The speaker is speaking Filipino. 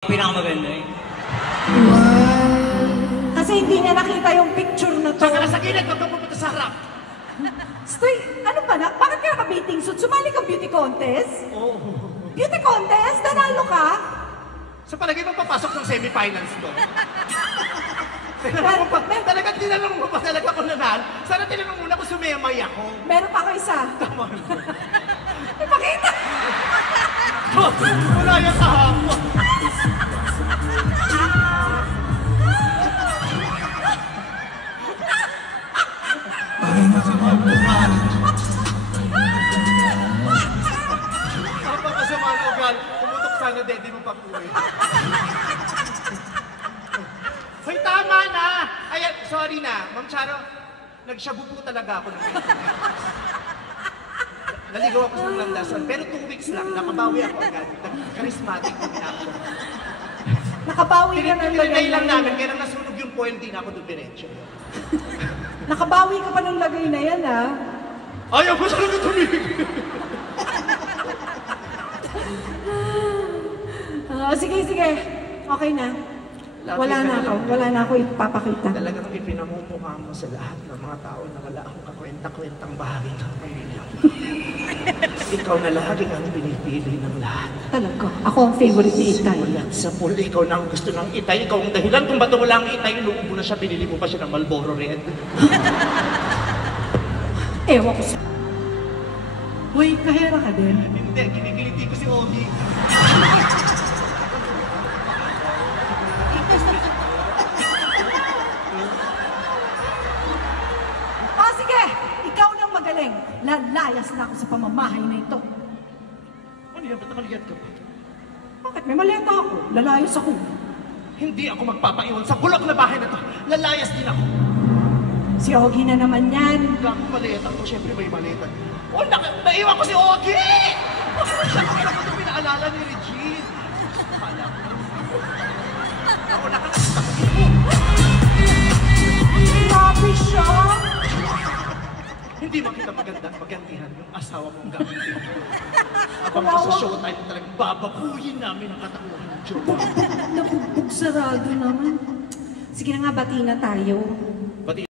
Pinakamaganda eh. Kasi hindi niya nakita yung picture na to. Saka na sa gilid, huwag kang pupunta sa harap. Stoy, ano ba na? Bakit ka naka-bathing suit? Sumali ka beauty contest? Oo. Beauty contest? Nanalo ka? Sa palagay mo papasok ng semi-finals to. Tinanong mo pa, talagang tinanong mo pa talaga kung nanalo. Sana tinanong muna kung sumemay ako. Meron pa ako isa. Tama. Ipakita! Wala yan kahapon. Kapag kasama ng ugal, pumutok sana daddy mo pag-uwi. Hoy, tama na! Ayan, sorry na. Ma'am Charo, nagshabu po talaga ako ng naligaw ako sa landasan, pero 2 weeks lang, nakabawi ako agad. Charismatic din ako. Nakabawi ka ng lagay lang na namin, yan. kaya nang nasunog yung point, di na ako doon diretso. Nakabawi ka pa ng lagay na yan, ha? Ayaw ko talaga tumigil. Sige, sige. Okay na. Wala na ako ipapakita. Talagang ipinamumukha mo sa lahat ng mga tao na wala akong kakwenta-kwentang bahagi ng pamilya. Ikaw na lagi ang pinipili ng lahat. Talaga. Ako ang favorite ni Itay. Simulat sa pool, ikaw na ang gusto ng Itay. Ikaw ang dahilan kung ba't wala ang Itay. Inuubo mo na siya, binili mo pa siya ng Marlboro Red. Ewan ko sa... Uy, kahera ka din. Hindi, kinikiliti ko si Ogie. Sige! Ikaw nang magaling. Lalayas na ako sa pamamahay na ito. Ano yan? Ba't nakaliyad ka pa? Bakit? May maleta ako. Lalayas ako. Hindi ako magpapaiwan sa bulok na bahay na to. Lalayas din ako. Si Ogie na naman yan. Gago maleta to, syempre may maleta. Oh, naiwan ko si Ogie! Siya ko kailangan ito pinaalala ni Regine. Akala ko. Ako nakakita ko. Grabe siya! Hindi makita magantihan yung asawa mong gamitin. Abang ko sa showtime talagang bababuyin namin ang katauhan ng Joe. Nabugbog sarado naman. Sige na nga, bati na tayo.